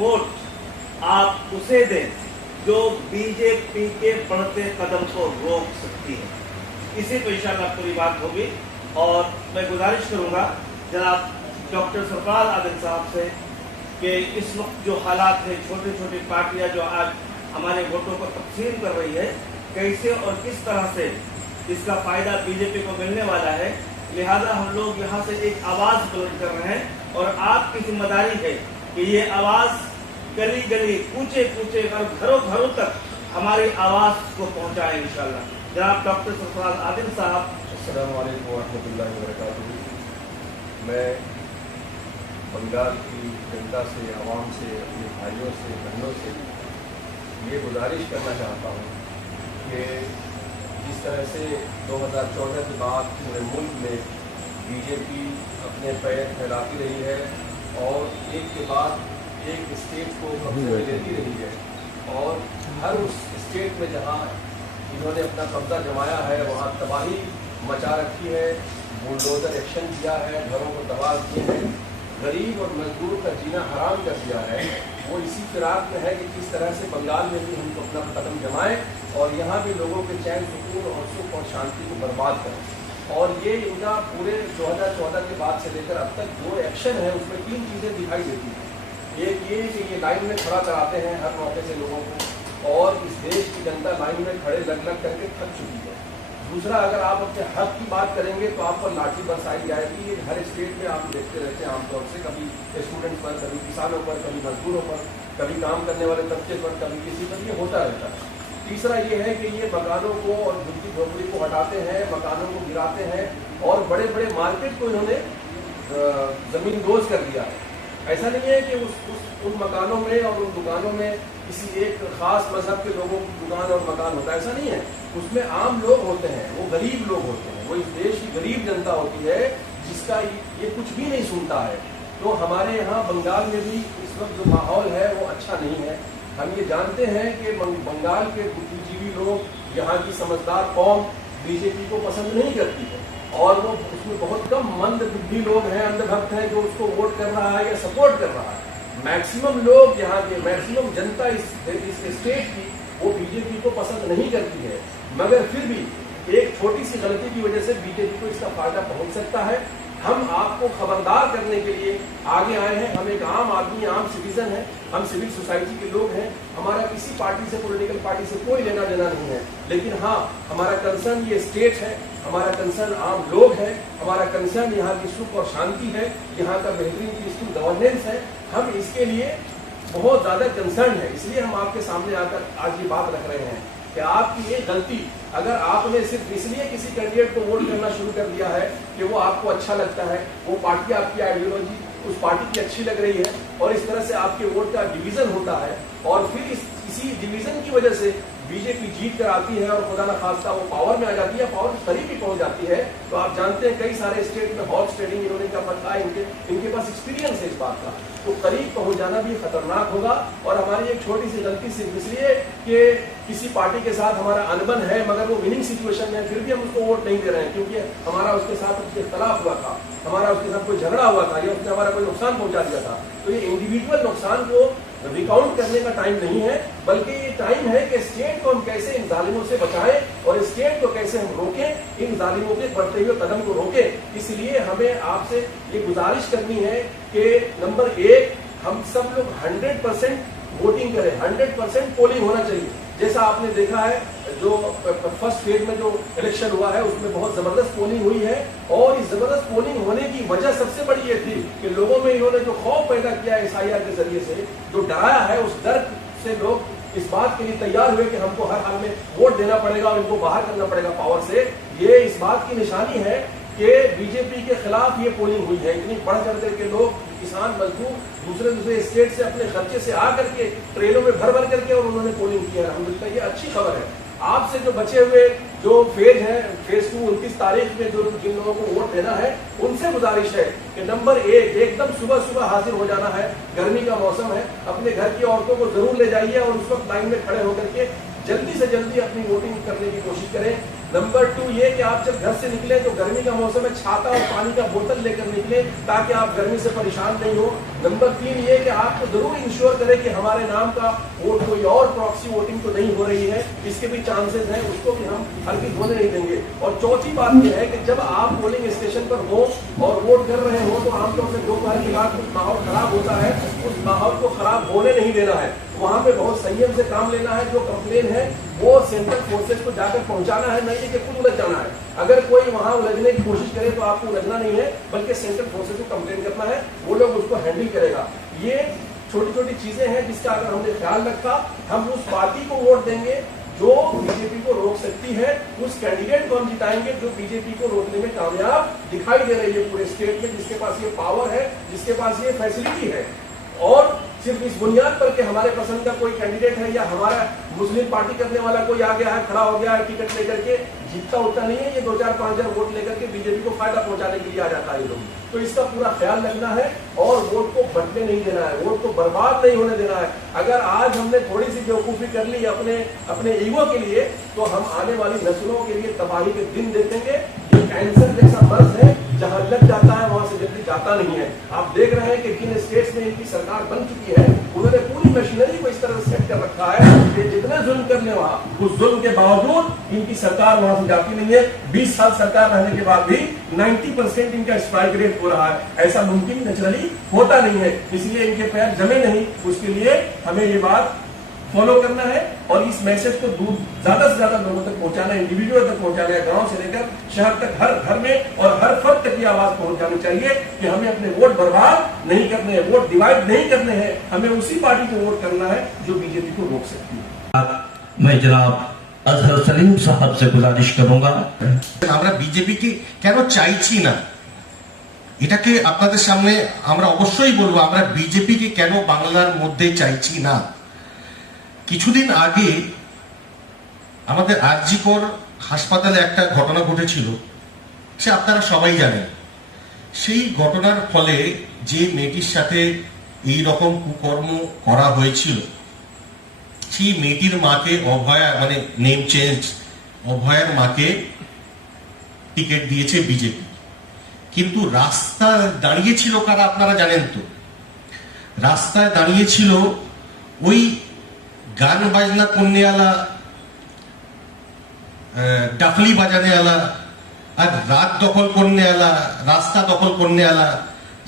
Vote आप उसे दें जो बीजेपी के बढ़ते कदम को रोक सकती है। इसी पर इंशाल्लाह पूरी बात होगी। और मैं गुजारिश करूंगा जनाब डॉक्टर सरफराज आदिल साहब से कि इस वक्त जो हालात है, छोटी छोटी पार्टियां जो आज हमारे वोटों को तकसीम कर रही है, कैसे और किस तरह से इसका फायदा बीजेपी को मिलने वाला है, लिहाजा हम लोग यहाँ से एक आवाज बुलंद कर रहे हैं और आपकी जिम्मेदारी है कि ये आवाज गली गली, कूचे कूचे और घरों घरों तक हमारी आवाज को पहुँचाएं इंशाल्लाह। जनाब डॉक्टर सरफराज आदिल साहब। अस्सलामु अलैकुम वरहमतुल्लाहि वबरकातुहू। मैं बंगाल की जनता से, आवाम से, अपने भाइयों से, बहनों से ये गुजारिश करना चाहता हूँ कि जिस तरह से 2014 के बाद पूरे मुल्क में बीजेपी अपने पैर फैलाती रही है और एक के बाद एक स्टेट को कब्जे में लेती रही है, और हर उस स्टेट में जहाँ इन्होंने अपना कब्जा जमाया है वहाँ तबाही मचा रखी है, बुलडोजर एक्शन किया है, घरों को तबाह किए हैं, गरीब और मजदूर का जीना हराम कर दिया है। वो इसी फिराक में है कि किस तरह से बंगाल में भी हमको अपना कदम जमाएं और यहाँ भी लोगों के चैन सुकून और सुख और शांति को बर्बाद करें। और ये इनका पूरे 2014 के बाद से लेकर अब तक जो एक्शन है उसमें 3 चीज़ें दिखाई देती हैं। एक ये कि ये लाइन में खड़ा कराते हैं हर मौके से लोगों को, और इस देश की जनता लाइन में खड़े लग लग करके थक चुकी है। दूसरा, अगर आप अपने हक की बात करेंगे तो आप पर लाठी बरसाई जाएगी। ये हर स्टेट में आप देखते रहते हैं आमतौर से, कभी स्टूडेंट्स पर, कभी किसानों पर, कभी मजदूरों पर, कभी काम करने वाले तबके पर, कभी किसी पर, ये होता रहता है। तीसरा ये है कि ये मकानों को और झुग्गी झोपड़ी को हटाते हैं, मकानों को गिराते हैं और बड़े बड़े मार्केट को इन्होंने जमीन दोज कर दिया है। ऐसा नहीं है कि उन मकानों में और उन दुकानों में किसी एक खास मजहब के लोगों की दुकान और मकान होता है, ऐसा नहीं है। उसमें आम लोग होते हैं, वो गरीब लोग होते हैं, वो इस देश की गरीब जनता होती है जिसका ये कुछ भी नहीं सुनता है। तो हमारे यहाँ बंगाल में भी इस वक्त जो माहौल है वो अच्छा नहीं है। हम ये जानते हैं कि बंगाल के बुद्धिजीवी लोग, यहाँ की समझदार कौम बीजेपी को पसंद नहीं करती है, और वो उसमें बहुत कम मंद बुद्धि लोग हैं, अंधभक्त हैं जो उसको वोट कर रहा है या सपोर्ट कर रहा है। मैक्सिमम लोग यहाँ के, मैक्सिमम जनता इस स्टेट की वो बीजेपी को पसंद नहीं करती है, मगर फिर भी एक छोटी सी गलती की वजह से बीजेपी को इसका फायदा पहुंच सकता है। हम आपको खबरदार करने के लिए आगे आए हैं। हम एक आम आदमी, आम सिटीजन है, हम सिविल सोसाइटी के लोग हैं। हमारा किसी पार्टी से, पॉलिटिकल पार्टी से कोई लेना देना नहीं है, लेकिन हाँ, हमारा कंसर्न ये स्टेट है, हमारा कंसर्न आम लोग है, हमारा कंसर्न यहाँ की सुख और शांति है, यहाँ का बेहतरीन पीसफुल गवर्नेंस है। हम इसके लिए बहुत ज्यादा कंसर्न है, इसलिए हम आपके सामने आकर आज ये बात रख रहे हैं कि आपकी ये गलती, अगर आपने सिर्फ इसलिए किसी कैंडिडेट को वोट करना शुरू कर दिया है कि वो आपको अच्छा लगता है, वो पार्टी आपकी आइडियोलॉजी उस पार्टी की अच्छी लग रही है, और इस तरह से आपके वोट का डिवीजन होता है, और फिर इसी डिवीजन की वजह से बीजेपी जीत कर आती है और खुदा न खास्ता वो पावर में आ जाती है, पावर के करीब भी पहुंच जाती है। तो आप जानते हैं कई सारे स्टेट में हॉर्स ट्रेडिंग इन्होंने क्या पता है, इनके पास एक्सपीरियंस है इस बात का। तो करीब पहुंच जाना भी खतरनाक होगा। और हमारी एक छोटी सी गलती सिर्फ इसलिए कि किसी पार्टी के साथ हमारा अनबन है, मगर वो विनिंग सिचुएशन में, फिर भी हम उसको वोट नहीं दे रहे हैं क्योंकि हमारा उसके साथ कुछ इख्तलाफ हुआ था, हमारा उसके साथ कोई झगड़ा हुआ था या उसने हमारा कोई नुकसान पहुंचा दिया था। तो ये इंडिविजुअल नुकसान को रिकाउंट करने का टाइम नहीं है, बल्कि ये टाइम है कि स्टेट को हम कैसे इन जालिमों से बचाएं और स्टेट को कैसे हम रोकें, इन जालिमों के बढ़ते हुए कदम को रोकें। इसलिए हमें आपसे ये गुजारिश करनी है कि नंबर 1, हम सब लोग 100% वोटिंग करें, 100% पोलिंग होना चाहिए। जैसा आपने देखा है जो फर्स्ट फेज में जो इलेक्शन हुआ है उसमें बहुत जबरदस्त पोलिंग हुई है, और इस जबरदस्त पोलिंग होने की वजह सबसे बड़ी ये थी कि लोगों में इन्होंने जो खौफ पैदा किया SIR के जरिए से, जो डराया है, उस डर से लोग इस बात के लिए तैयार हुए कि हमको हर हाल में वोट देना पड़ेगा और इनको बाहर करना पड़ेगा पावर से। ये इस बात की निशानी है कि बीजेपी के खिलाफ ये पोलिंग हुई है। इतनी बढ़ चढ़ करके लोग, किसान, मजदूर दूसरे स्टेट से अपने खर्चे से आ करके ट्रेनों में भर करके और उन्होंने पोलिंग की है। अल्हम्दुलिल्लाह, ये अच्छी खबर है। आपसे जो बचे हुए जो फेज है, फेज 2 29 तारीख में जो जिन लोगों को वोट देना है, उनसे गुजारिश है कि नंबर 1, एकदम सुबह सुबह हाजिर हो जाना है। गर्मी का मौसम है, अपने घर की औरतों को जरूर ले जाइए और उस वक्त लाइन में खड़े होकर के जल्दी से जल्दी अपनी वोटिंग करने की कोशिश करें। नंबर 2 ये कि आप जब घर से निकले तो गर्मी का मौसम है, छाता और पानी का बोतल लेकर निकले ताकि आप गर्मी से परेशान नहीं हो। नंबर 3 ये कि आपको जरूर इंश्योर करें कि हमारे नाम का वोट कोई और प्रॉक्सी वोटिंग तो नहीं हो रही है, इसके भी चांसेस हैं, उसको भी हम हल्की होने नहीं देंगे। और चौथी बात यह है कि जब आप पोलिंग स्टेशन पर हो और वोट कर रहे हो तो आमतौर से दोपहर के बाद कुछ माहौल खराब होता है, उस माहौल को खराब होने नहीं देना है। वहां पे बहुत संयम से काम लेना है। जो कंप्लेन है वो सेंट्रल फोर्सेस को जाकर पहुंचाना है, नहीं कि खुद उलझ जाना है। अगर कोई वहां उलझने की कोशिश करे तो आपको उलझना नहीं है, बल्कि सेंट्रल फोर्सेस को कंप्लेन करना है, वो लोग उसको हैंडल करेगा। ये छोटी छोटी चीजें हैं जिसका अगर हमने ख्याल रखा, हम उस पार्टी को वोट देंगे जो बीजेपी को रोक सकती है, उस कैंडिडेट को हम जिताएंगे जो बीजेपी को रोकने में कामयाब दिखाई दे रही है पूरे स्टेट में, जिसके पास ये पावर है, जिसके पास ये फैसिलिटी है। और सिर्फ इस बुनियाद पर कि हमारे पसंद का कोई कैंडिडेट है या हमारा मुस्लिम पार्टी करने वाला कोई आ गया है, खड़ा हो गया है टिकट लेकर के, जीतता उतना नहीं है। ये 2-4-5 वोट लेकर के बीजेपी को फायदा पहुंचाने के लिए आ जाता है ये लोग। तो इसका पूरा ख्याल रखना है और वोट को बंटने नहीं देना है, वोट को बर्बाद नहीं होने देना है। अगर आज हमने थोड़ी सी बेवकूफी कर ली अपने ईगो के लिए, तो हम आने वाली नस्लों के लिए तबाही के दिन देखेंगे। ये कैंसर जैसा मर्ज है, जहां लग जाता है वहां से जल्दी जाता नहीं है। आप देख रहे हैं कि जिन स्टेट्स में इनकी सरकार बन चुकी है, उन्होंने पूरी मशीनरी को इस तरह से सेट कर रखा है कि जितने जुल्म कर ले वहां, उस जुल्म के बावजूद इनकी सरकार वहां से जाती नहीं है। 20 साल सरकार रहने के बाद भी 90% इनका स्ट्राइक रेट हो रहा है। ऐसा मुमकिन नेचुरली होता नहीं है, इसलिए इनके पैर जमे नहीं। उसके लिए हमें ये बात फॉलो करना है और इस मैसेज को ज्यादा से ज्यादा लोगों तक पहुंचाना है, इंडिविजुअल तक पहुंचाना है, गांव से लेकर शहर तक, हर घर में और हर फर्द तक की आवाज पहुंचानी चाहिए कि हमें अपने वोट बर्बाद नहीं करने हैं, वोट डिवाइड नहीं करने हैं। हमें उसी पार्टी को वोट करना है जो बीजेपी को रोक सकती है। मैं जनाब अजहर सलीम साहब से गुजारिश करूंगा, আমরা বিজেপিকে কেন চাইছি না, এটাকে আপনাদের সামনে আমরা অবশ্যই বলবো। আমরা বিজেপিকে কেন বাংলার মধ্যে চাইছি না, কিছুদিন আগে আমাদের আরজিকর হাসপাতালে একটা ঘটনা ঘটেছিল, সে আপনারা সবাই জানেন। সেই ঘটনার ফলে যে মেয়েটির সাথে এই রকম কুকর্ম করা হয়েছিল, সেই মেয়েটির মাকে অভয়া, মানে নেম চেঞ্জ, অভয়ার মাকে টিকিট দিয়েছে বিজেপি। কিন্তু রাস্তায় দাঁড়িয়েছিল কারা আপনারা জানেন তো? রাস্তায় দাঁড়িয়েছিল ওই গান বাজনা করने वाला, ডাফলি বাজাने वाला আর রাত দখল করने वाला, রাস্তা দখল করने वाला,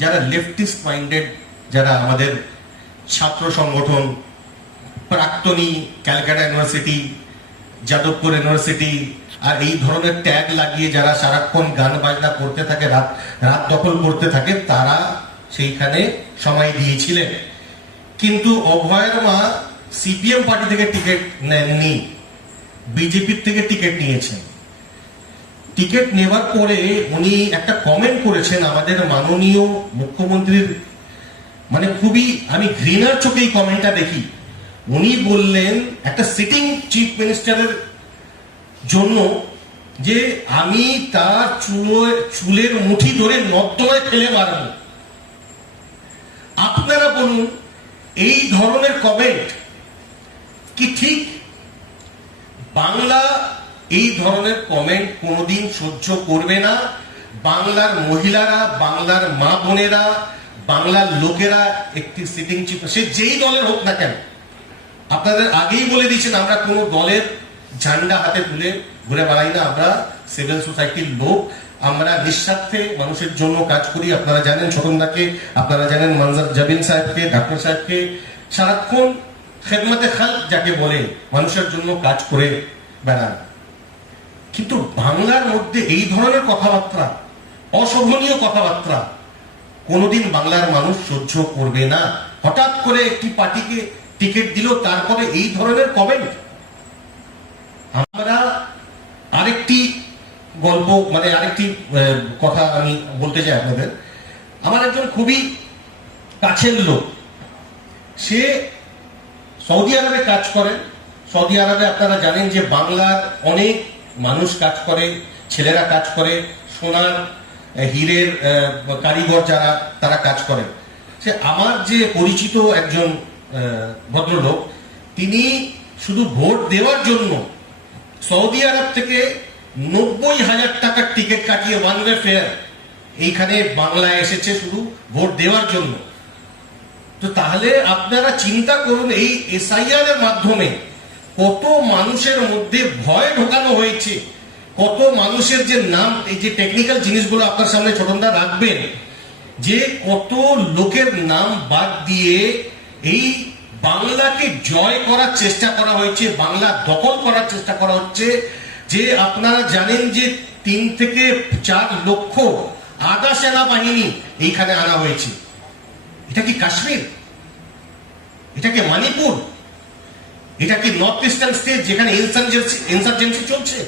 যারা লেফটিস্ট মাইন্ডেড, যারা আমাদের ছাত্র সংগঠন, প্রাক্তনী ক্যালকাটা ইউনিভার্সিটি, যাদবপুর ইউনিভার্সিটি, আর এই ধরনের ট্যাগ লাগিয়ে যারা সারাক্ষণ গান বাজনা করতে থাকে, রাত দখল করতে থাকে, তারা সেইখানে সময় দিয়েছিলেন। কিন্তু অভয়ের মা সিপিএম পার্টি থেকে টিকিট নেননি, বিজেপির থেকে টিকিট নিয়েছেন। টিকিট নেবার পরে উনি একটা কমেন্ট করেছেন আমাদের মাননীয় মুখ্যমন্ত্রীর, মানে খুবই আমি ঘৃণার চোখে এই কমেন্টটা দেখি। উনি বললেন একটা সিটিং চিফ মিনিস্টারের জন্য যে আমি তার চুলের মুঠি ধরে নর্দমায় ফেলে মারব। আপনারা বলুন, এই ধরনের কমেন্ট কি ঠিক? বাংলা এই ধরনের কমেন্ট কোনোদিন সহ্য করবে না। বাংলার মহিলারা, বাংলার মা বোনেরা, বাংলার লোকেরা একটি সিটিং চিফ, সে যেই দলের হোক না কেন, আপনাদের আগেই বলে দিয়েছেন আমরা কোনো দলের ঝান্ডা হাতে তুলে ঘুরে বেড়াই না। আমরা সিভিল সোসাইটির লোক, আমরা নিঃস্বার্থে মানুষের জন্য কাজ করি। আপনারা জানেন ছোটনদাকে, আপনারা জানেন মনজর জাবিন সাহেবকে, ডাক্তার সাহেবকে, সারাক্ষণ খেদমতে খাল যাকে বলে, মানুষের জন্য কাজ করে বেড়ান। কিন্তু বাংলার মধ্যে এই ধরনের কথাবার্তা, অশোভনীয় কথাবার্তা কোনোদিন বাংলার মানুষ সহ্য করবে না। হঠাৎ করে একটি পার্টিকে টিকিট দিল, তারপরে এই ধরনের কমেন্ট। আমরা আরেকটি গল্প, মানে আরেকটি কথা আমি বলতে চাই আপনাদের। আমার একজন খুবই কাছের লোক, সে সৌদি আরবে কাজ করে। সৌদি আরবে আপনারা জানেন যে বাংলার অনেক মানুষ কাজ করে, ছেলেরা কাজ করে, সোনার হীরের কারিগর যারা, তারা কাজ করে। সে আমার যে পরিচিত একজন ভদ্রলোক, তিনি শুধু ভোট দেওয়ার জন্য সৌদি আরব থেকে 90,000 টাকার টিকিট কাটিয়ে ওয়ান ওয়ে ফেয়ার এইখানে বাংলায় এসেছে শুধু ভোট দেওয়ার জন্য। তো তাহলে আপনারা চিন্তা করুন, এই এসআইআর এর মাধ্যমে কত মানুষের মধ্যে ভয় ঢোকানো হয়েছে, কত মানুষের যে নাম, এই যে টেকনিক্যাল জিনিসগুলো আপনার সামনে ছোটনদা রাখবেন, যে কত লোকের নাম বাদ দিয়ে এই বাংলাকে জয় করার চেষ্টা করা হয়েছে, বাংলা দখল করার চেষ্টা করা হচ্ছে। যে আপনারা জানেন যে 3 থেকে 4 লক্ষ আধা সেনাবাহিনী এইখানে আনা হয়েছে। এটা কি কাশ্মীর? এটা কি মণিপুর? এটা কি নর্থ ইস্টার্ন স্টেট যেখানে ইনসার্জেন্সি চলছে?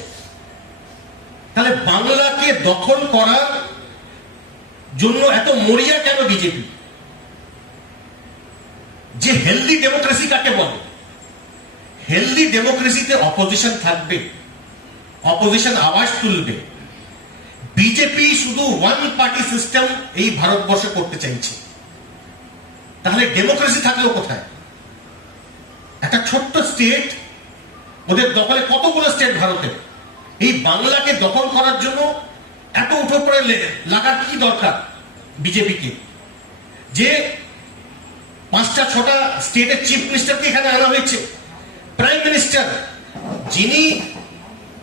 তাহলে বাংলাকে দখল করার জন্য এত মরিয়া কেন বিজেপি? যে হেলদি ডেমোক্রেসি কাকে বলে? হেলদি ডেমোক্রেসিতে অপোজিশন থাকবে, অপোজিশন আওয়াজ তুলবে। বিজেপি শুধু ওয়ান পার্টি সিস্টেম এই ভারতবর্ষে করতে চাইছে। তাহলে ডেমোক্রেসি থাকলো কোথায়? একটা ছোট্ট স্টেট, ওদের দখলে কতগুলো স্টেট ভারতের, এই বাংলাকে দখল করার জন্য এত উঠে পড়ে লাগার কি দরকার বিজেপিকে? যে 5-6টা স্টেটের চিফ মিনিস্টারকে এখানে আনা হয়েছে, প্রাইম মিনিস্টার যিনি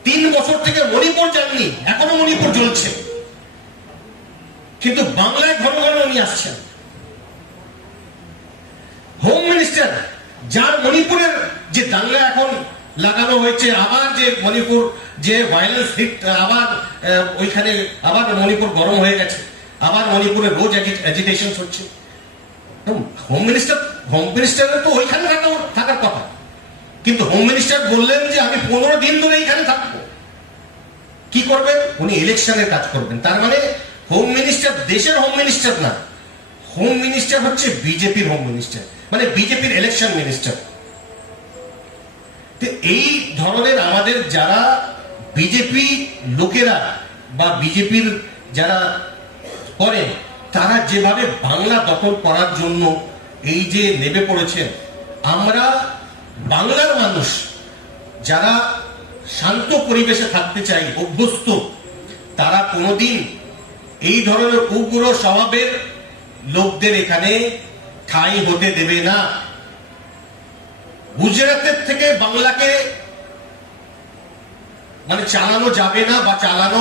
3 বছর থেকে মণিপুর যাননি, এখনো মণিপুর জ্বলছে, কিন্তু বাংলায় ঘন ঘন উনি আসছেন। হোম মিনিস্টার, যার মণিপুরের যে দাঙ্গা এখন লাগানো হয়েছে, আবার যে মণিপুর যে ভায়োলেন্স হিট, আবার ওইখানে আবার মণিপুর গরম হয়ে গেছে, আবার মণিপুরে রোজ অ্যাজিটেশন হচ্ছে। হোম মিনিস্টারের তো ওইখানে থাকার কথা, কিন্তু হোম মিনিস্টার বললেন যে আমি 15 দিন ধরে এইখানে থাকবো। কি করবেন? উনি ইলেকশনের কাজ করবেন। তার মানে হোম মিনিস্টার দেশের হোম মিনিস্টার না, হোম মিনিস্টার হচ্ছে বিজেপির হোম মিনিস্টার, মানে বিজেপির ইলেকশন মিনিস্টার। এই ধরনের আমাদের যারা বিজেপি লোকেরা বা বিজেপির যারা করেন, তারা যেভাবে বাংলা দখল করার জন্য এই যে নেমে পড়েছেন, আমরা বাংলার মানুষ যারা শান্ত পরিবেশে থাকতে চাই, অভ্যস্ত, তারা কোনোদিন এই ধরনের উগ্র স্বভাবের লোকদের এখানে ঠাঁই হতে দেবে না। গুজরাটের থেকে বাংলাকে মানে চালানো যাবে না বা চালানো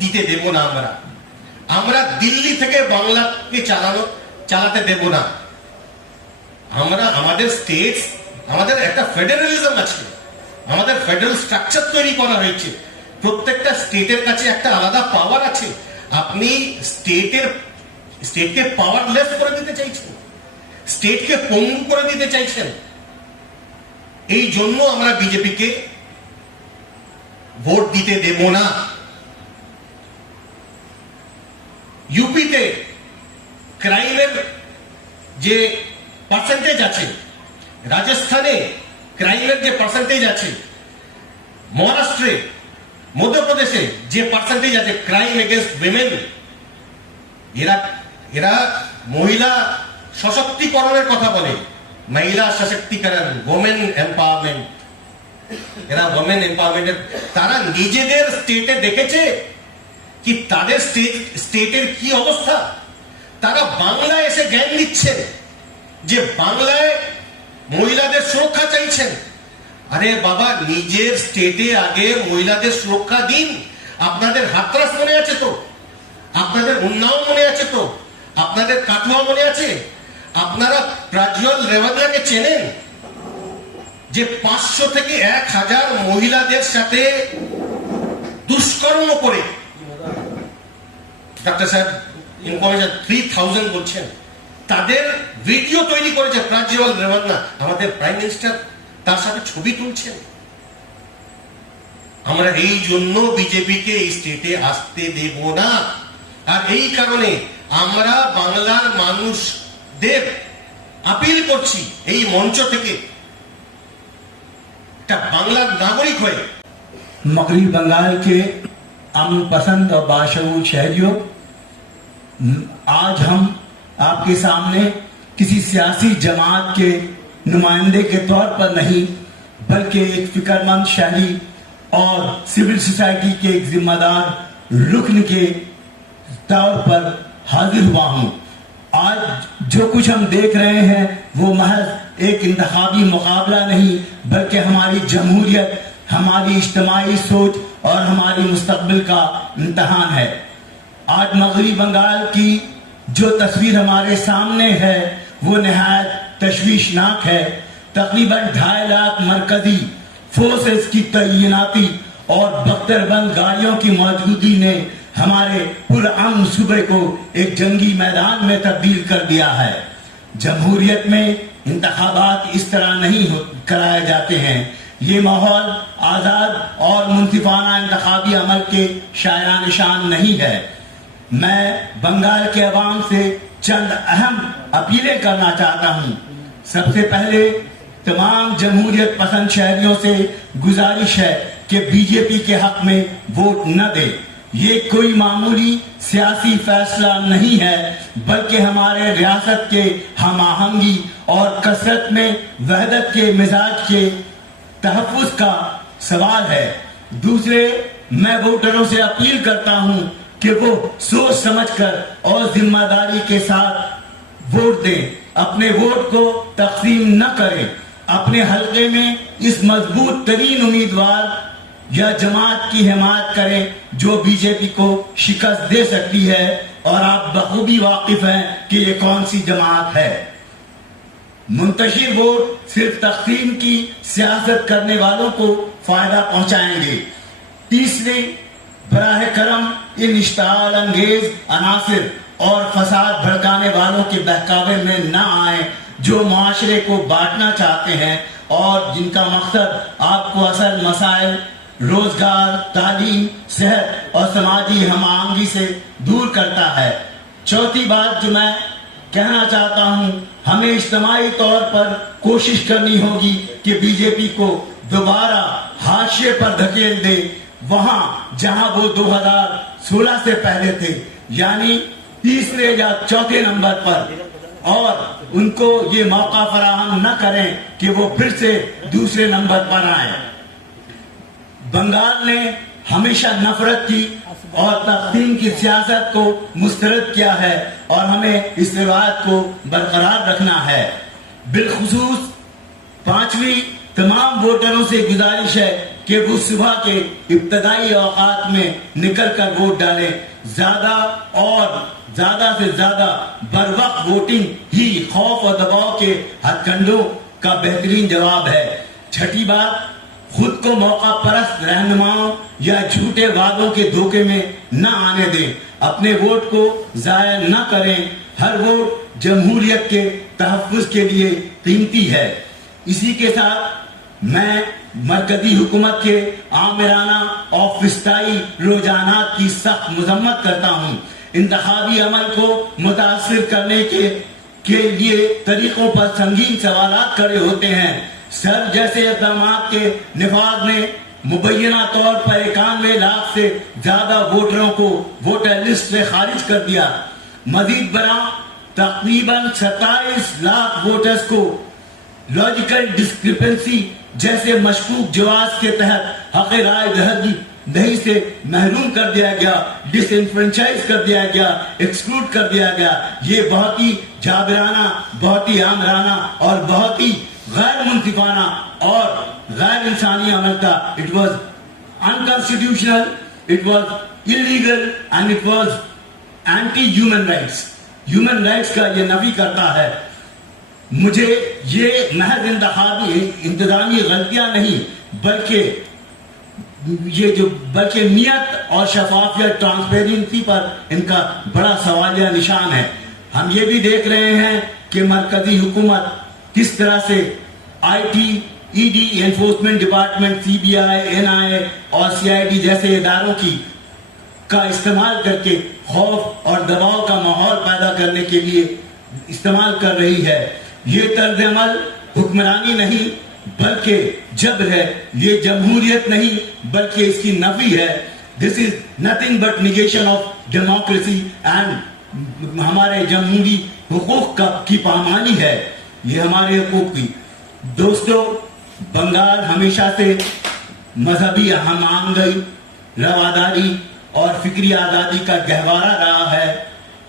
দিতে দেব না। আমরা দিল্লি থেকে বাংলাকে চালাতে দেব না। আমরা আমাদের স্টেট, আমাদের একটা ফেডারেলিজম আছে, আমাদের ফেডারেল স্ট্রাকচার তৈরি করা হয়েছে। প্রত্যেকটা স্টেটের কাছে একটা আলাদা পাওয়ার আছে। আপনি স্টেটকে পাওয়ারলেস করে দিতে চাইছেন, স্টেটকে পঙ্গু করে দিতে চাইছেন। এই জন্য আমরা বিজেপিকে ভোট দিতে দেব না। ইউপিতে ক্রাইমের যে পার্সেন্টেজ আছে, রাজস্থানে ক্রাইমের যে পার্সেন্টেজ আছে, মহারাষ্ট্রে, মধ্যপ্রদেশে যে পার্সেন্টেজ আছে ক্রাইম এগেন্স্ট উইমেন, এরা মহিলা সশক্তিকরণের কথা বলে, মহিলা সশক্তিকরণ, ওমেন এম্পাওয়ারমেন্ট। এরা ওমেন এম্পাওয়ারমেন্টের, তারা নিজেদের স্টেটে দেখেছে কি তাদের স্টেটের কি অবস্থা। তারা বাংলায় এসে জ্ঞান দিচ্ছে যে বাংলায় মহিলাদের সুরক্ষা চাইছেন। আরে বাবা, নিজের স্টেটে আগে মহিলাদের সুরক্ষা দিন। আপনাদের হাতরাস মনে আছে তো, আপনাদের উন্নাও মনে আছে তো, আপনাদের কাঠুয়া মনে আছে। আপনারা প্রাজ্বল রেওয়ানিয়াকে চেনেন যে 500 থেকে 1000 মহিলাদের সাথে দুষ্কর্ম করে, ডাক্তার সাহেব ইনফরমেশন 3000 বলছেন, তাদের ভিডিও তৈরি করেছে প্রাজ্বল রেওয়ানিয়া। আমাদের প্রাইম মিনিস্টার তার সাথে ছবি তুলছেন। আমরা এই জন্য বিজেপিকে এই স্টেটে আসতে দেব না। আর এই কারণে আমরা বাংলার মানুষদের আপিল করছি এই মঞ্চ থেকে, একটা বাংলার নাগরিক হয়ে। मगरबी बंगाल के अमन पसंद और बाशऊर शहरियों, आज हम आपके सामने किसी सियासी जमात के नुमाइंदे के तौर पर नहीं बल्कि एक फिक्रमंद शहरी और सिविल सोसाइटी के एक जिम्मेदार रुकन के तौर पर हाजिर हुआ हूं। आज जो कुछ हम देख रहे हैं वो महज एक इंतखाबी मुकाबला नहीं, बल्कि हमारी जमहूरियत, हमारी इज्तिमाई सोच और हमारी मुस्तकबिल का इम्तहान है। आज मगरबी बंगाल की जो तस्वीर हमारे सामने है वो निहायत तशवीशनाक है। तकरीबन 2.5 लाख मरकजी फोर्सेस की तैनाती और बख्तरबंद गाड़ियों की मौजूदगी ने हमारे पुरअमन सूबे को एक जंगी मैदान में तब्दील कर दिया है। जमहूरियत में इंतखाबात इस तरह नहीं कराए जाते हैं। ये माहौल आजाद और मुंसिफाना इंतखाबी अमल के शाया निशान नहीं है। मैं बंगाल के अवाम से चंद अहम अपीलें करना चाहता हूँ। सबसे पहले तमाम जमहूरियत पसंद शहरियों से गुजारिश है कि बीजेपी के हक में वोट न दे। ये कोई मामूली सियासी फैसला नहीं है, बल्कि हमारे रियासत के हम-आहंगी और कसरत में वहदत के मिजाज के तहफ़्फ़ुज़ का सवाल है। दूसरे, मैं वोटरों से अपील करता हूं कि वो सोच समझकर और जिम्मेदारी के साथ वोट दें। अपने वोट को तकसीम न करें। अपने हल्के में इस मजबूत तरीन उम्मीदवार या जमात की हिमायत करें जो बीजेपी को शिकस्त दे सकती है, और आप बखूबी वाकिफ हैं कि ये कौन सी जमात है। मुंतशिर वोट सिर्फ तकसीम की सियासत करने वालों को फायदा पहुंचाएंगे। तीसरे, बराह करम इन इश्तिहाल अंगेज अनासिर और फसाद भड़काने वालों के बहकावे में न आए जो माशरे को बांटना चाहते हैं और जिनका मकसद आपको असल मसाइल, रोजगार, तालीम, सेहत और समाजी हम-आहंगी से दूर करता है। चौथी बात जो मैं कहना चाहता हूं, हमें इज्तिमाई तौर पर कोशिश करनी होगी कि बीजेपी को दोबारा हाशिए पर धकेल दे, वहां जहां वो 2016 से पहले थे, यानी तीसरे या चौथे नंबर पर, और उनको ये मौका फराहम न करें कि वो फिर से दूसरे नंबर पर आए। बंगाल ने हमेशा नफरत की और तकसीम की सियासत को मुस्तरद किया है और हमें इस रिवायत को बरकरार रखना है। बिलखुसूस पांचवी, तमाम वोटरों से गुजारिश है कि वो सुबह के इब्तदाई औकात में निकल कर वोट डालें। ज्यादा से ज्यादा बरवक्त वोटिंग ही खौफ और दबाव के हथकंडों का बेहतरीन जवाब है। छठी बात, खुद को मौका परस्त रहनुमाओं या झूठे वादों के धोखे में न आने दें। अपने वोट को जाया न करें। हर वोट जमहूरियत के तहफ़्फ़ुज़ के लिए कीमती है। इसी के साथ मैं मरकजी हुकूमत के आमिराना और फिस्ताई रुझानात की सख्त मजम्मत करता हूँ। इंतखाबी अमल को मुतासिर करने के लिए तरीकों पर संगीन सवालात खड़े होते हैं। सर जैसे इक़दाम के निफाज ने मुबैना तौर पर 91 लाख से ज्यादा वोटरों को वोटर लिस्ट से खारिज कर दिया। मजीद बरा तकरीबन 27 लाख वोटर्स को लॉजिकल डिस्क्रिपेंसी जैसे मशकूक जवाब के तहत हक़ राय दही से महरूम कर दिया गया, डिसइंफ्रेंचाइज कर दिया गया, एक्सक्लूड कर दिया गया। ये बहुत ही जाबिराना, बहुत ही आमराना और बहुत ही गैर मुंसिफाना और गैर इंसानी अमल था। It was unconstitutional, it was illegal and it was anti human rights. Human rights का ये नफी करता है। मुझे ये महज इंतजामी गलतियां नहीं, बल्कि नियत और शफाफियत, ट्रांसपेरेंसी पर इनका बड़ा सवालिया निशान है। हम ये भी देख रहे हैं कि मरकजी हुकूमत किस तरह से IT, ED, enforcement department, CBI, NIA और CID जैसे इदारों का इस्तेमाल करके खौफ और दबाव का माहौल पैदा करने के लिए इस्तेमाल कर रही है। ये तर्ज अमल हुक्मरानी नहीं बल्कि जबर है। ये जमहूरियत नहीं बल्कि इसकी नफी है। This is nothing but negation of democracy and हमारे जमहूरी हुकूक की पामानी है। ये हमारे हुकूक की। दोस्तों, बंगाल हमेशा से मजहबी हम आमदनी, रवादारी और फिक्री आजादी का गहवारा रहा है।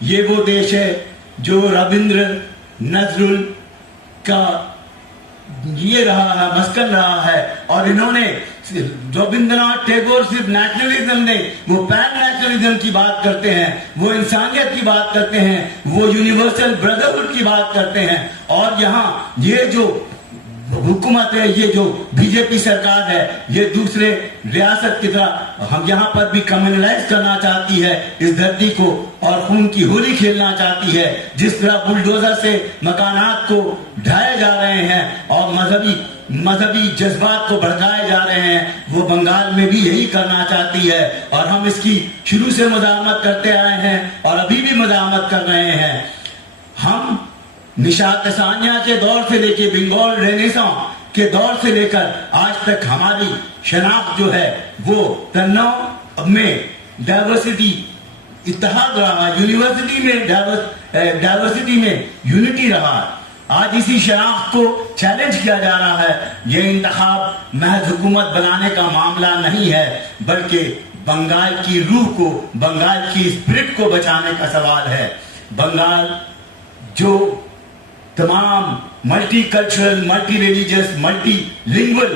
ये वो देश है जो रविंद्र नजरुल का ये रहा है, मस्कन रहा है। और इन्होंने रविंद्रनाथ टैगोर सिर्फ नेशनलिज्म नहीं, वो पैन नेशनलिज्म की बात करते हैं, वो इंसानियत की बात करते हैं, वो यूनिवर्सल ब्रदरहुड की बात करते हैं। और यहाँ ये जो हुकूमत है, ये जो बीजेपी सरकार है, ये दूसरे रियासत की तरह हम यहाँ पर भी कम्युनलाइज करना चाहती है इस धरती को और खून की होली खेलना चाहती है। जिस तरह बुलडोजर से मकानात को ढाए जा रहे हैं और मजहबी जज्बात को भड़काए जा रहे हैं, वो बंगाल में भी यही करना चाहती है। और हम इसकी शुरू से मज़ाहमत करते आए हैं और अभी भी मज़ाहमत कर रहे हैं। हम निशात सानिया के दौर से लेके बंगाल रेनेसां के दौर से लेकर आज तक हमारी शनाख्त जो है वो तन्नौ में डाइवर्सिटी इत्तेहाद रहा, यूनिवर्सिटी में डाइवर्सिटी में यूनिटी रहा। आज इसी शनाख्त को चैलेंज किया जा रहा है। ये इंतखाब महज हुकूमत बनाने का मामला नहीं है, बल्कि बंगाल की रूह को, बंगाल की स्पिरिट को बचाने का सवाल है। बंगाल जो तमाम multi cultural, multi religious, multi lingual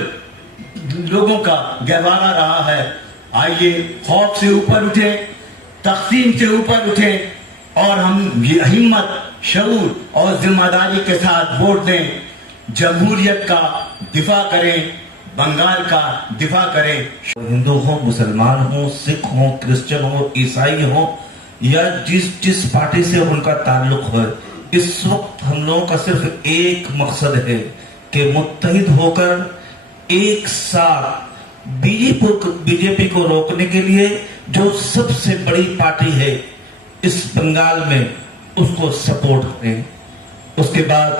लोगों का गहवारा रहा है। आइए खौफ से ऊपर उठे, तकसीम से ऊपर उठे और हम ये हिम्मत, शऊर और जिम्मेदारी के साथ वोट दें, जमहूरियत का दिफा करें, बंगाल का दिफा करें। हिंदू हो, मुसलमान हो, सिख हो, क्रिश्चियन हो, ईसाई हो या जिस पार्टी से उनका ताल्लुक हो, इस वक्त हम लोगों का सिर्फ एक मकसद है कि मुत्तहिद होकर एक साथ बीजेपी को रोकने के लिए जो सबसे बड़ी पार्टी है इस बंगाल में, उसको सपोर्ट करें। उसके बाद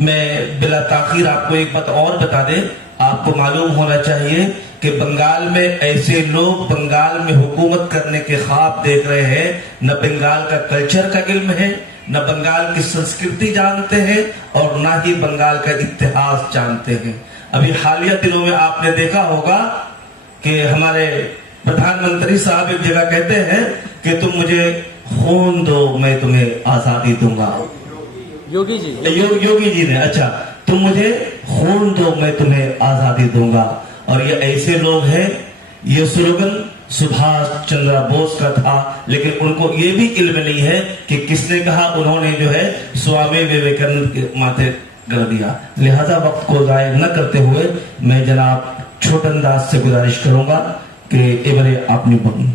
मैं बिला ताखीर आपको एक बात और बता दें, आपको मालूम होना चाहिए कि बंगाल में ऐसे लोग बंगाल में हुकूमत करने के ख्वाब देख रहे हैं, न बंगाल का कल्चर का इल्म है, न बंगाल की संस्कृति जानते हैं और न ही बंगाल का इतिहास जानते हैं। अभी हालिया दिनों में आपने देखा होगा कि हमारे प्रधानमंत्री साहब एक जगह कहते हैं कि तुम मुझे खून दो, मैं तुम्हें आजादी दूंगा। योगी जी ने, अच्छा, तुम मुझे खून दो, मैं तुम्हें आजादी दूंगा। और ये ऐसे लोग हैं, ये स्लोगन सुभाष चंद्र बोस का था, लेकिन उनको ये भी इल्म नहीं है कि किसने कहा। उन्होंने जो है स्वामी विवेकानंद के माथे कर दिया। लिहाजा वक्त को जाय न करते हुए मैं जनाब छोटन दास से गुजारिश करूंगा कि एबारे आपनी बोलুন।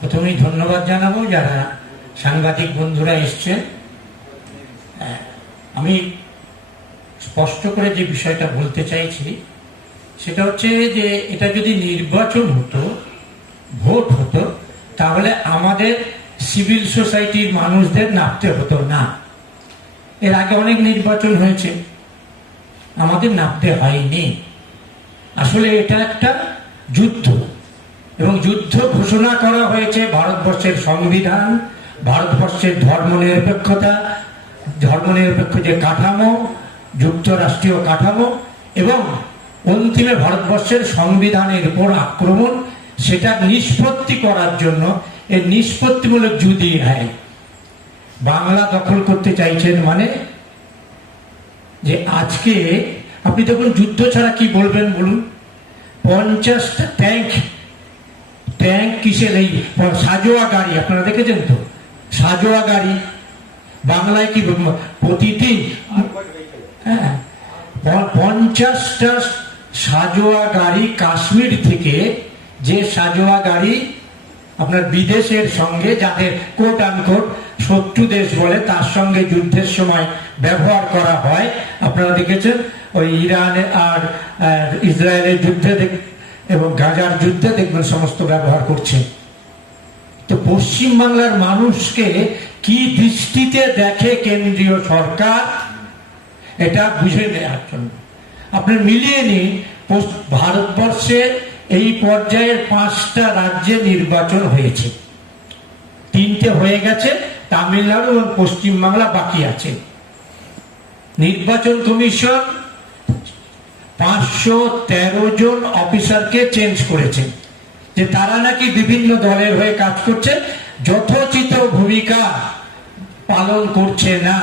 প্রথমেই ধন্যবাদ জানাবো যারা সাংবাদিক বন্ধুরা এসেছেন। আমি স্পষ্ট করে যে বিষয়টা বলতে চাইছি সেটা হচ্ছে যে এটা যদি নির্বাচন হতো, ভোট হতো, তাহলে আমাদের সিভিল সোসাইটির মানুষদের নামতে হতো না। এর আগে অনেক নির্বাচন হয়েছে, আমাদের নামতে হয়নি। আসলে এটা একটা যুদ্ধ এবং যুদ্ধ ঘোষণা করা হয়েছে ভারতবর্ষের সংবিধান, ভারতবর্ষের ধর্মনিরপেক্ষতা, ধর্মনিরপেক্ষ যে কাঠামো, যুক্তরাষ্ট্রীয় কাঠামো এবং অন্তিমে ভারতবর্ষের সংবিধানের উপর আক্রমণ, সেটা নিষ্পত্তি করার জন্য এই নিষ্পত্তিমূলক যুদ্ধ হয়। বাংলা দখল করতে চাইছেন মানে যে আজকে আপনি দেখুন যুদ্ধ ছাড়া কি বলবেন বলুন। 50টা ট্যাঙ্ক কিসের, এই সাজোয়া গাড়ি আপনারা দেখেছেন তো, সাজোয়া গাড়ি বাংলায় কি প্রতিদিন 50টা সাজোয়া গাড়ি কাশ্মীর থেকে, যে সাজোয়া গাড়ি আপনার বিদেশের সঙ্গে, যাদের কোট আনকোট শত্রু দেশ বলে, তার সঙ্গে যুদ্ধের সময় ব্যবহার করা হয়। আপনারা দেখেছেন ওই ইরান আর ইসরায়েলের যুদ্ধে এবং গাজার যুদ্ধে দেখবেন সমস্ত ব্যবহার করছে। তো পশ্চিম বাংলার মানুষকে কি দৃষ্টিতে দেখে কেন্দ্রীয় সরকার, এটা বুঝে নেওয়ার জন্য আপনি মিলিয়ে নিন। ভারতবর্ষে এই পর্যায়ের 5টা রাজ্যে নির্বাচন হয়েছে, 3টে হয়ে গেছে, তামিলনাড়ু এবং পশ্চিমবাংলা বাকি আছে। নির্বাচন কমিশন 513 জন অফিসারকে চেঞ্জ করেছে, যে তারা নাকি বিভিন্ন দলের হয়ে কাজ করছে, যথোচিত ভূমিকা পালন করছে না।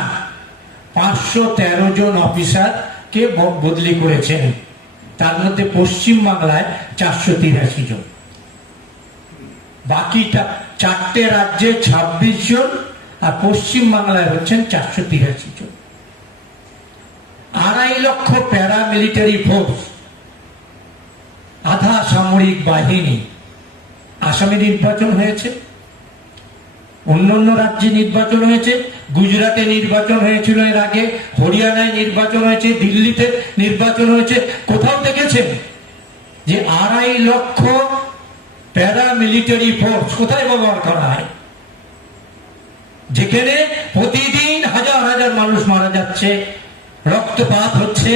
513 জন অফিসারকে বদলি করেছেন, তার মধ্যে পশ্চিম বাংলায় 483 জন, বাকিটা 4টে রাজ্যে 26 জন, আর পশ্চিম বাংলায় হচ্ছেন 483 জন। 2.5 লক্ষ প্যারামিলিটারি ফোর্স, আধা সামরিক বাহিনী। আসামে নির্বাচন হয়েছে, অন্যান্য রাজ্যে নির্বাচন হয়েছে, গুজরাটে নির্বাচন হয়েছিল এর আগে, হরিয়ানায় নির্বাচন হয়েছে, দিল্লিতে নির্বাচন হয়েছে। কোথাও দেখেছেন যে 2.5 লক্ষ প্যারামিলিটারি ফোর্স কোথায় ব্যবহার করা হয়? যেখানে প্রতিদিন হাজার হাজার মানুষ মারা যাচ্ছে, রক্তপাত হচ্ছে,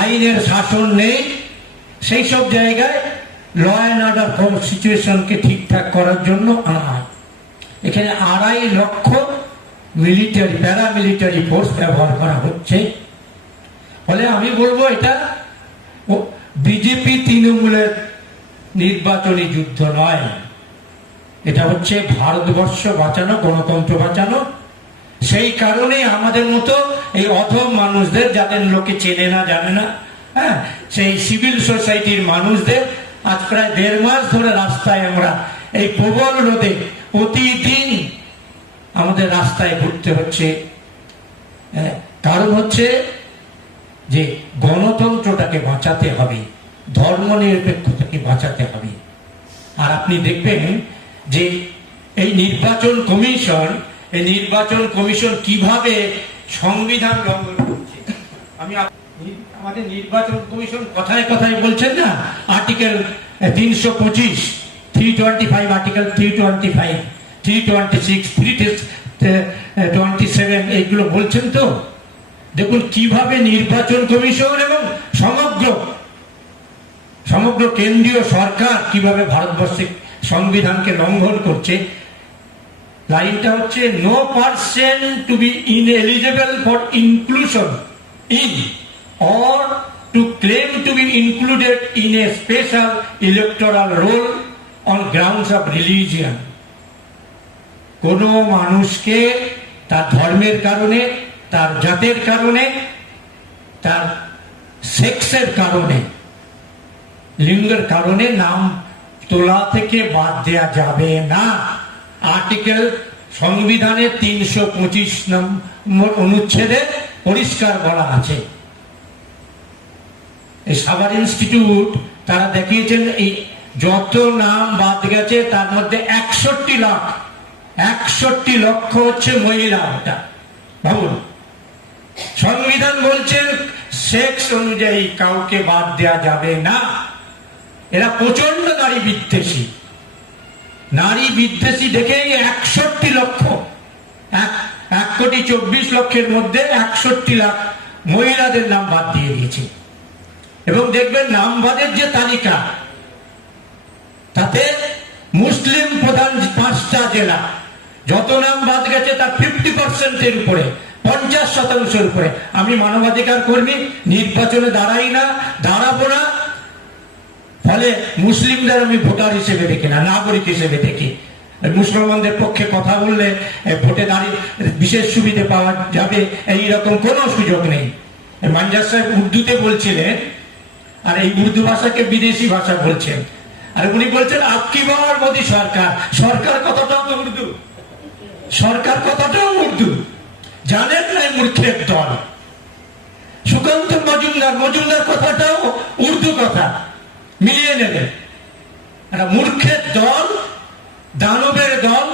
আইনের শাসন নেই, সেই সব জায়গায় ল অ্যান্ড অর্ডার সিচুয়েশনকে ঠিকঠাক করার জন্য আনা হয়। এখানে 2.5 লক্ষ মিলিটারি প্যারামিলিটারি ফোর্স ব্যবহার করা হচ্ছে। ফলে আমি বলবো এটা বিজেপি তৃণমূলের নির্বাচনী যুদ্ধ নয়, এটা হচ্ছে ভারতবর্ষ বাঁচানো, গণতন্ত্র বাঁচানো। সেই কারণে আমাদের মতো এই অধম মানুষদের, যাদের লোকে চেনে না জানে না, হ্যাঁ, সেই সিভিল সোসাইটির মানুষদের আজ প্রায় 1.5 মাস ধরে রাস্তায় আমরা এই প্রবল রোদে প্রতিদিন আমাদের রাস্তায় ঘুরতে হচ্ছে। কারণ হচ্ছে যে গণতন্ত্রটাকে বাঁচাতে হবে, ধর্মনিরপেক্ষতাকে বাঁচাতে হবে। আর আপনি দেখবেন যে এই নির্বাচন কমিশন কিভাবে সংবিধান লঙ্ঘন করছে। আমাদের নির্বাচন কমিশন কথায় কথায় বলছেন না, আর্টিকেল 325, 325, আর্টিকেল 325, 326, 327 এইগুলো বলছেন তো। দেখুন কিভাবে নির্বাচন কমিশন এবং সমগ্র কেন্দ্রীয় সরকার কিভাবে ভারতবর্ষের সংবিধানকে লঙ্ঘন করছে। লাইনটা হচ্ছে, no person to be ineligible for inclusion in or to claim to be included in a special electoral roll on grounds of religion. কোন মানুষকে তার ধর্মের কারণে, তার জাতের কারণে, তার সেক্সের কারণে, লিঙ্গের কারণে নাম তোলা থেকে বাদ দেয়া যাবে না। আর্টিকেল সংবিধানের 325 নম্বর অনুচ্ছেদে পরিষ্কার বলা আছে। এই সাভার ইনস্টিটিউট তারা দেখিয়েছেন এই যত নাম বাদ গেছে তার মধ্যে 61 লক্ষ হচ্ছে মহিলা। ওটা ভাবুন, সংবিধান বলছেন সেক্স অনুযায়ী কাউকে বাদ দেওয়া যাবে না। এরা প্রচন্ড নারী বিদ্বেষী দেখেই 61 লক্ষ, 1,24,00,000 মধ্যে 61 লাখ মহিলাদের নাম বাদ দিয়ে দিয়েছে। এবং দেখবেন নামবাদের যে তালিকা, তাতে মুসলিম প্রধান 5টা জেলা, যত নাম বাদ গেছে তার 50%-এর উপরে, 50% উপরে। আমি মানবাধিকার কর্মী, নির্বাচনে দাঁড়াই না, দাঁড়াবো না। ফলে মুসলিমদের আমি ভোটার হিসেবে দেখি না, নাগরিক হিসেবে দেখি। মুসলমানদের পক্ষে কথা বললে ভোটে দাঁড়িয়ে বিশেষ সুবিধা পাওয়া যাবে, এইরকম কোনো সুযোগ নেই। মানজার সাহেব উর্দুতে বলছিলেন, আর এই উর্দু ভাষাকে বিদেশি ভাষা বলছেন, আর উনি বলছেন আপকি বার মোদী সরকার। সরকার কথাটাও তো উর্দু, সরকার কথাটাও উর্দু। জানেন না মূর্খের দল। সুকান্ত মজুমদার কথাটাও উর্দু কথা, মিলিয়ে নেবেন। একটা মূর্খের দল, দানবের দল।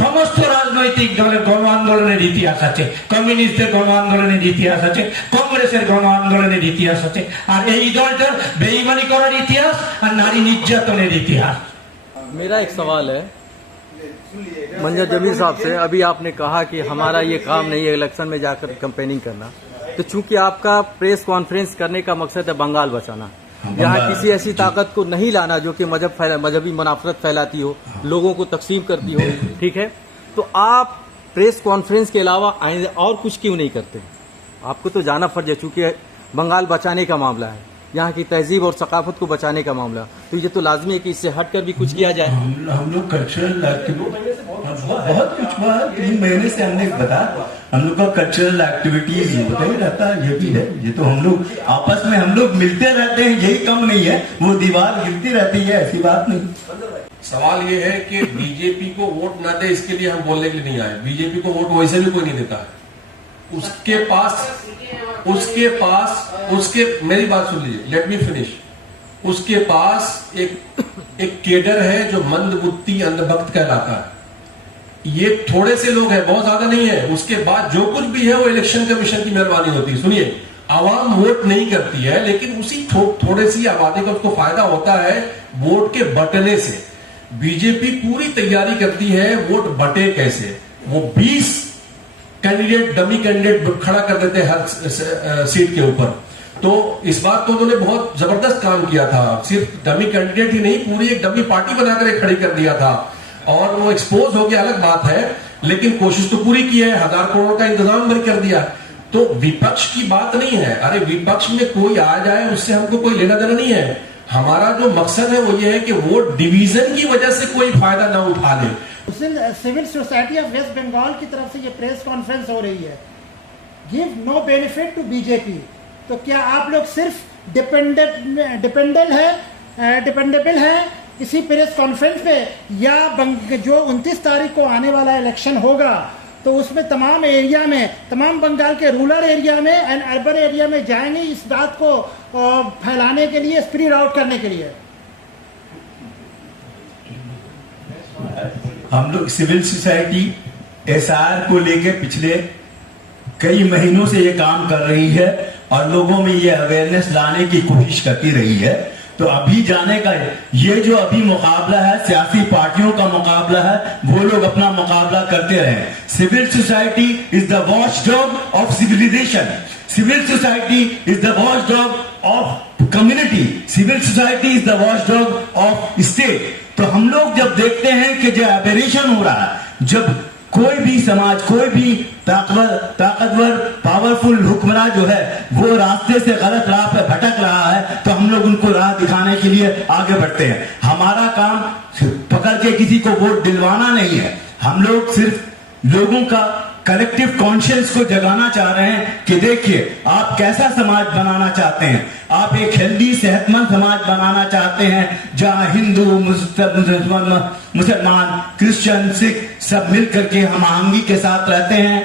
সমস্ত রাজনৈতিক দলের গণ আন্দোলনের ইতিহাস আছে, কমিউনিস্টদের গণ আন্দোলনের ইতিহাস আছে, কংগ্রেসের গণ আন্দোলনের ইতিহাস আছে, আর এই দলটার বেঈমানি করার ইতিহাস আর নারী নির্যাতনের ইতিহাস। मेरा एक सवाल है मंजर जमीर साहब से। अभी आपने कहा कि हमारा ये काम नहीं है इलेक्शन में जाकर कैंपेनिंग करना, तो चूंकि आपका प्रेस कॉन्फ्रेंस करने का मकसद है बंगाल बचाना, यहाँ किसी ऐसी ताकत को नहीं लाना जो कि मजहबी मुनाफरत फैलाती हो, लोगों को तकसीम करती हो, ठीक है, तो आप प्रेस कॉन्फ्रेंस के अलावा और कुछ क्यों नहीं करते? आपको तो जाना फर्ज है, चूंकि बंगाल बचाने का मामला है, यहाँ की तहजीब और सकाफत को बचाने का मामला, तो ये तो लाजमी है कि इससे हटकर भी कुछ किया जाए। हम लोग कल्चरल बहुत कुछ हुआ, 3 महीने से हमने बता, हम लोग का कल्चरल एक्टिविटीज होता ही रहता है, ये भी है। ये तो हम लोग आपस में हम लोग मिलते रहते हैं, यही कम नहीं है, वो दीवार गिरती रहती है, ऐसी बात नहीं। सवाल ये है कि बीजेपी को वोट ना दे, इसके लिए हम बोलने के लिए नहीं आए। बीजेपी को वोट वैसे भी कोई नहीं देता है। उसके मेरी बात सुन लीजिए, लेट मी फिनिश। उसके पास एक केडर है जो मंदबुद्धि अंधभक्त कहलाता है। ये थोड़े से लोग हैं, बहुत ज्यादा नहीं है। उसके बाद जो कुछ भी है वो इलेक्शन कमीशन की मेहरबानी होती है। सुनिए, आवाम वोट नहीं करती है, लेकिन उसी थोड़े सी आबादी का उसको फायदा होता है वोट के बटने से। बीजेपी पूरी तैयारी करती है वोट बटे कैसे। वो 20 कैंडिडेट, डमी कैंडिडेट खड़ा कर देते हैं हर सीट के ऊपर। तो इस बार तो उन्होंने बहुत जबरदस्त काम किया था। सिर्फ डमी कैंडिडेट ही नहीं, पूरी एक डमी पार्टी बनाकर खड़ी कर दिया था, और वो एक्सपोज हो गया, अलग बात है, लेकिन कोशिश तो पूरी की है। 1000 करोड़ का इंतजाम भी कर दिया। तो विपक्ष की बात नहीं है। अरे विपक्ष में कोई आ जाए, उससे हमको कोई लेना देना नहीं है। हमारा जो मकसद है वो ये है कि वोट डिवीजन की वजह से कोई फायदा ना उठा ले। Civil society of West Bengal की तरफ से ये प्रेस कॉन्फ्रेंस हो रही है, give no benefit to BJP. तो क्या आप लोग सिर्फ डिपेंडेबल है इसी प्रेस कॉन्फ्रेंस पे, या जो 29 तारीख को आने वाला इलेक्शन होगा तो उसमें तमाम एरिया में, तमाम बंगाल के रूरल एरिया में एंड अर्बन एरिया में जाएंगे इस बात को फैलाने के लिए, स्प्रेड आउट करने के लिए? हम लोग सिविल सोसाइटी एसआर को लेके पिछले कई महीनों से ये काम कर रही है और लोगों में ये अवेयरनेस लाने की कोशिश करती रही है। तो अभी जाने का ये जो अभी मुकाबला है, सियासी पार्टियों का मुकाबला है, वो लोग अपना मुकाबला करते रहे। Civil society is the watchdog of civilisation. Civil society is the watchdog of community. Civil society is the watchdog of state. तो हम लोग जब देखते हैं कि जो एबेरेशन हो रहा है, जब कोई भी समाज, कोई भी ताकतवर पावरफुल हुक्मरान जो है वो रास्ते से गलत राह पे भटक रहा है, तो हम लोग उनको राह दिखाने के लिए आगे बढ़ते हैं। हमारा काम पकड़ के किसी को वोट दिलवाना नहीं है। हम लोग सिर्फ लोगों का कलेक्टिव कॉन्शियस को जगाना चाह रहे हैं कि देखिए आप कैसा समाज बनाना चाहते हैं। आप एक हेल्दी सेहतमंद समाज बनाना चाहते हैं जहां हिंदू, मुसलमान, क्रिश्चियन, सिख सब मिल करके हम आहंगी के साथ रहते हैं,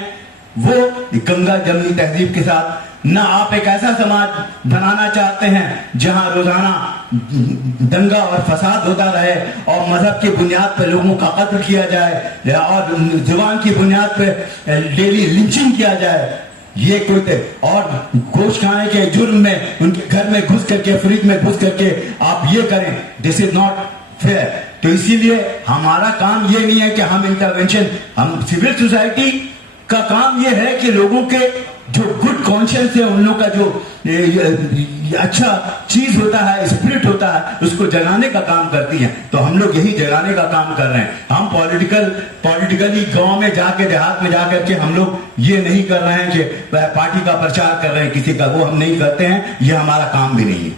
वो गंगा जमनी तहजीब के साथ। ना आप एक ऐसा समाज बनाना चाहते हैं जहां रोजाना दंगा और फसाद होता रहे और मजहब की बुनियाद पर लोगों का कत्ल किया जाए और जुबान की बुनियाद पर डेली लिंचिंग किया जाए। ये कोई और गोश्त खाने के जुर्म में उनके घर में घुस करके, फ्रिज में घुस करके आप ये करें, दिस इज नॉट फेयर। तो इसीलिए हमारा काम ये नहीं है कि हम इंटरवेंशन, हम सिविल सोसाइटी का काम ये है कि लोगों के जो गुड कॉन्शियस है, उन लोगों का जो अच्छा चीज होता है, स्पिरिट होता है, उसको जगाने का काम करती है। तो हम लोग यही जगाने का काम कर रहे हैं। हम पॉलिटिकली गांव में जाके, देहात में जाकर के हम लोग ये नहीं कर रहे हैं कि पार्टी का प्रचार कर रहे हैं किसी का, वो हम नहीं करते हैं, ये हमारा काम भी नहीं है।